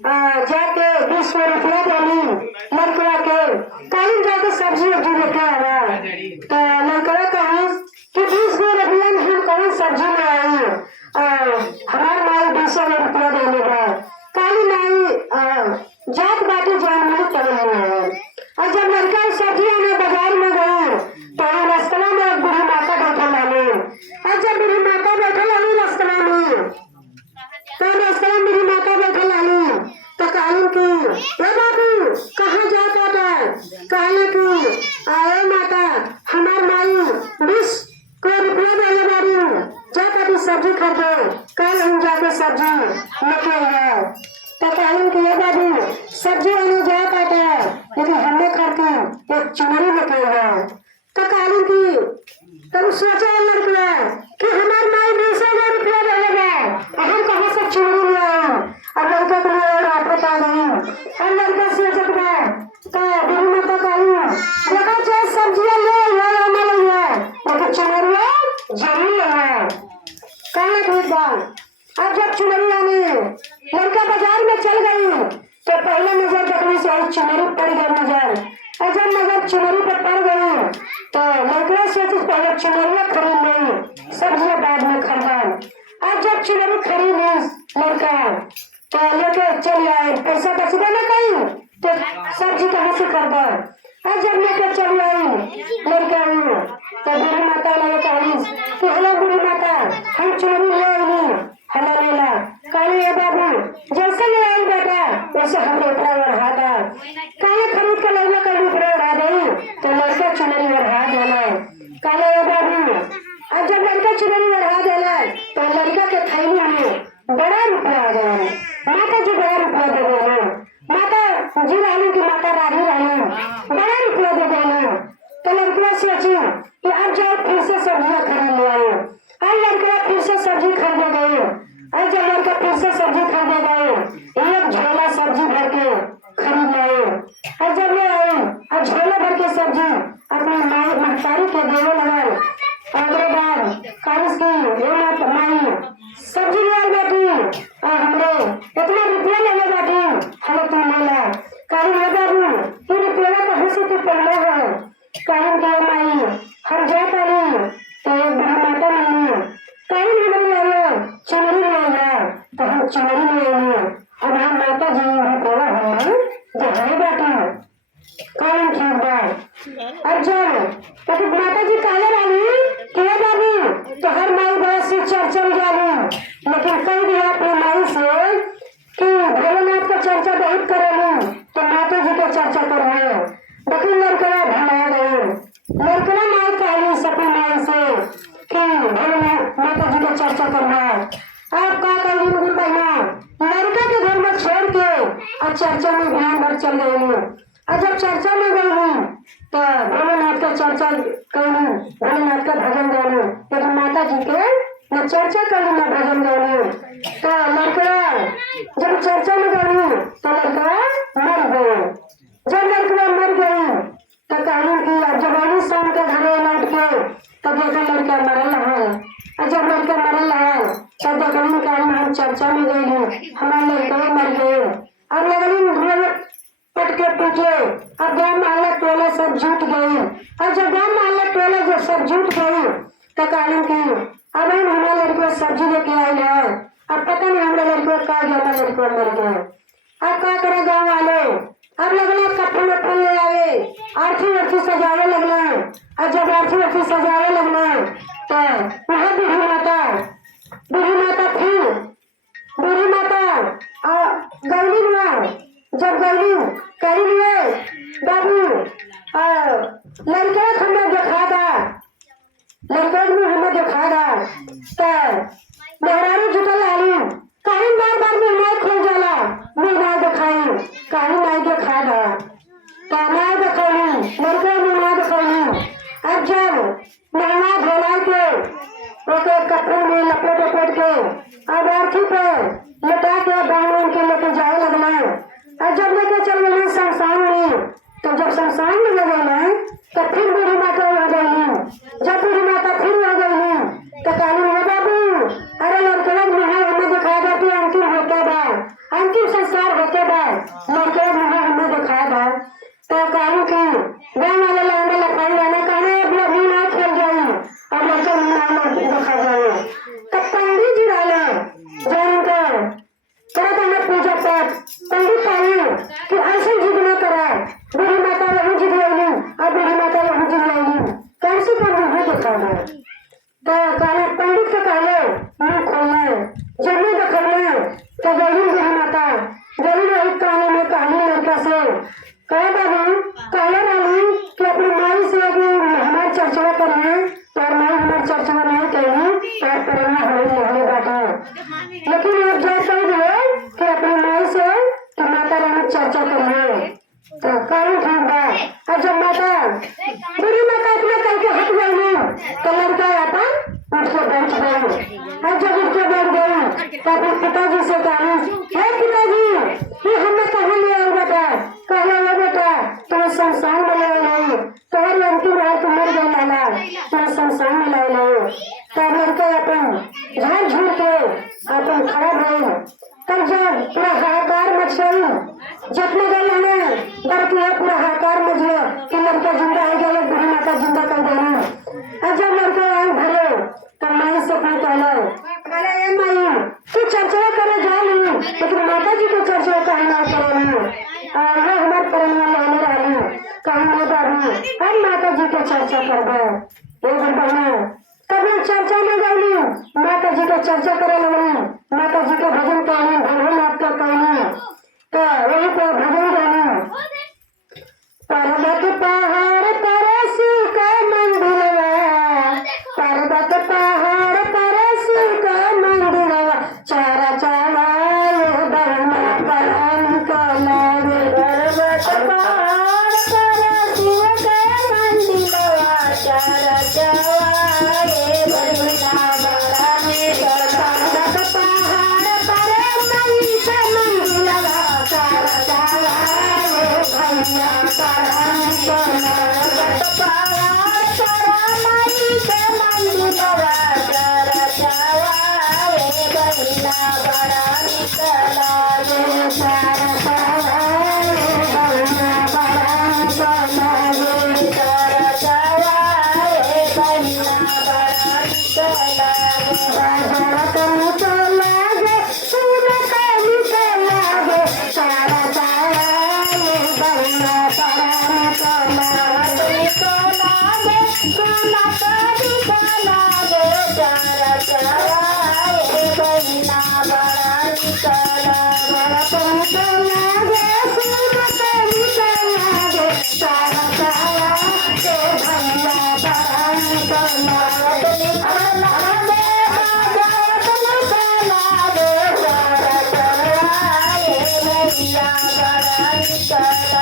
जाके 20 रुपया देली लड़कवा के काली जाके सब्जी उब्जी लेके आवा तो लड़कवा कही कि 20 रुपया में हम कौन सब्जी ले आई हमार माई 20 रुपया देने बा काली माई जात बाटी जान में तले और जब लड़का सब्जी आने बाजार में गई तो रास्ता में एक बूढ़ी माता बैठा लाली और जब बूढ़ी माता बैठा लाली रास्ता में तो रास्ता में बूढ़ी माता बैठा लाली तो कहूं कि ए बाबू कहाँ जाता था कहूं कि आए माता हमार माई 20 रुपया देने वाली जा कभी सब्जी खरीदे कल हम जाके सब्जी लेके आए तो कहूं कि ये बाबू सब्जी आने जा पाता लेकिन हमने करके एक चुनरी लेके आए तो कहूं कि तो सोचा लड़का कि हमार माई 20 रुपया देगा हम कहाँ से चुनरी ले आए और लड़का को वापस आ गई और लड़का सोचत बा तो बूढ़ी माता कहूं देखा चाहे सब्जियां ले या ना ले लेकिन चुनरिया जरूर ले कहना ठीक बा। अब जब चुनरी आनी लड़का बाजार में चल गई तो पहले नजर देखने से चुनरी पड़ गई नजर और जब नजर चुनरी पर पड़ गई तो लड़का सोचे पहले चुनरिया खरीद ली सब्जियां बाद में खरीदा। अब जब चुनरी खरीद ली लड़का तो लेके चल आए पैसा बचता ना कहीं तो सब्जी कहाँ से खरीदा और जब लेके चल आई लड़का तो बूढ़ी माता ने कही कि हेलो बूढ़ी माता हम चुनरी ले आई हला लेला कहले ये बाबू जैसे ले आई बेटा वैसे हमरे ऊपर बढ़ा दा कहले खरीद के लेला कहले ऊपर बढ़ा दई तो लड़का चुनरी बढ़ा देला कहले ये बाबू अब जब लड़का चुनरी बढ़ा देला तो लड़का के थैली में बड़ा रुपया आ गया माता जी बड़ा रुपया दे देना माता जी रानी की माता रानी रानी बड़ा रुपया दे देना तो लड़का सोची कि अब जाओ फिर से सब्जियां खरीद ले आए और लड़का फिर से सब्जी खरीदे गए और जब लड़का फिर से सब्जी खरीदे गए एक झोला सब्जी भर के खरीद लाए और जब ले आए और झोला भर के सब्जी अपनी माई महतारी के देने लगा अगले बार कारिश की माई सब्जी ले बेटी और हमरे इतना रुपया ले ले बेटी हमें तू ले ला कारिश ले बाबू तू रुपया कहाँ से तू पहले है कारिश के माई हम जा पानी तो एक बड़ी माता मिली कारिश हमें ले लो चुनरी ले ला तो हम चुनरी ले लिए अब हम माता जी रुपया है जहाँ बेटी कारिश ठीक बा अब जब तो माता जी काले वाली क्या बाबू तो हर माई बस से चर्चा जाली लेकिन कह दिया अपनी माई से कि भोलेनाथ का चर्चा बहुत करेगी तो माता जी का चर्चा कर रहे हैं लेकिन लड़का भला गए लड़का माई कहली सपनी माई से कि भोलेनाथ माता जी का चर्चा कर रहा है आप क्या करेंगे मुझे बहना लड़का के घर में छोड़ के और चर्चा में ध्यान भर चल गई और जब चर्चा में गई तो भोलेनाथ का चर्चा करी भोलेनाथ का भजन गाने लेकिन माता जी के न चर्चा करी न भजन गाने तो लड़का जब चर्चा में गई तो लड़का मर गए जब लड़का मर गई तो कहूँ कि अब जब आई शाम के घरे लौट के तब देखा लड़का मरल है और जब लड़का मरल है तब देखा कहूँ हम चर्चा में गई हमारे लड़का मर गए अब लगनी पट के पीछे अब गाँव मोहल्ला टोला सब जुट गई और जब गाँव मोहल्ला टोला जब सब जुट गई तो कहूँ कि अब हम हमारे लड़के सब्जी लेके आई है अब पता नहीं हमारे लड़के का गया लड़के मर गए अब क्या करे गाँव वाले अब लगना कपड़े वपड़े ले आवे आरती वारती सजावे लगना और जब आरती वारती सजावे लगना तो वहाँ बूढ़ी माता फिर बूढ़ी माता गौरी हुआ जब गौरी करी लिए बाबू लड़के हमें दिखा दा लड़के में हमें दिखा दा तो मेहरारू जुटल आली कहीं बार बार में नहीं खुल जाला मैं नहीं दिखाई कहीं नहीं दिखा दा तो नहीं दिखाई लड़के में नहीं दिखाई अब जब नहा धोला के ओके कपड़े में लपेट के लड़के मुझे हमें दिखाया था तो कहूँ कि गाँव वाले लौंडे लफाई वाले कहने अब लोग भी ना खेल जाए और लड़के मुझे दिखा जाए तब पंडित जी डाले जो उनका करत हमें पूजा पाठ पंडित कहे कि ऐसे जिद न करा बूढ़ी माता यही जिद आएगी और बूढ़ी माता यही जिद आएगी कैसे कर मुझे दिखाना तो कहले पंडित के कहले मुँह खोलने जब मैं दिखाने तो गई बूढ़ी माता गई रही कहानी में कहानी लड़का से कहे बाबू कहले वाली कि अपनी माई से अभी हमारी चर्चा करिए और माई हमारी चर्चा नहीं करेगी और परिवार हमें लेने बैठे लेकिन आप जो कह दिए कि अपनी माई से कि माता रानी चर्चा करिए तो कहीं ठीक बा और जब माता बुरी माता इतना करके हट गई तो लड़का आता उठ के बैठ गई और जब उठ के बैठ गई तो अपने पिताजी से कहा हे पिताजी ये हमें कहाँ ले आओ बेटा कहना है बेटा तुम्हें संसार में ले नहीं तुम्हारी अंतिम रात मर गई लाला तुम्हें संसार में ले नहीं तब लड़के अपन झाड़ झूठ के अपन खड़ा गई तब जब पूरा हाहाकार मच गई जितने गए हमें डर है पूरा हाहाकार मच गया कि लड़का जिंदा आ गया बूढ़ी माता जिंदा कर देना और जब लड़के आए भरे तो माई से अपने कहला ये माई तू चर्चा करे जा नहीं लेकिन माता जी को चर्चा कहना करेगी और वो हमारे परिवार लाने रही कहना बाबू हम माता जी के चर्चा कर दे ये बहना तब लोग चर्चा में गई माता जी का चर्चा करे लगनी माता जी का भजन कहनी भगवान का कहनी तो वही पर भजन गानी पर्वत पहाड़ परस का मंदिरवा पर्वत पहाड़ परस का मंदिरवा चारा चावा बरना करान का लागे पर्वत पहाड़ परस का मंदिरवा चारा चावा बरना बराने का पर्वत पहाड़ परस का मंदिरवा चारा चावा भैया Yeah.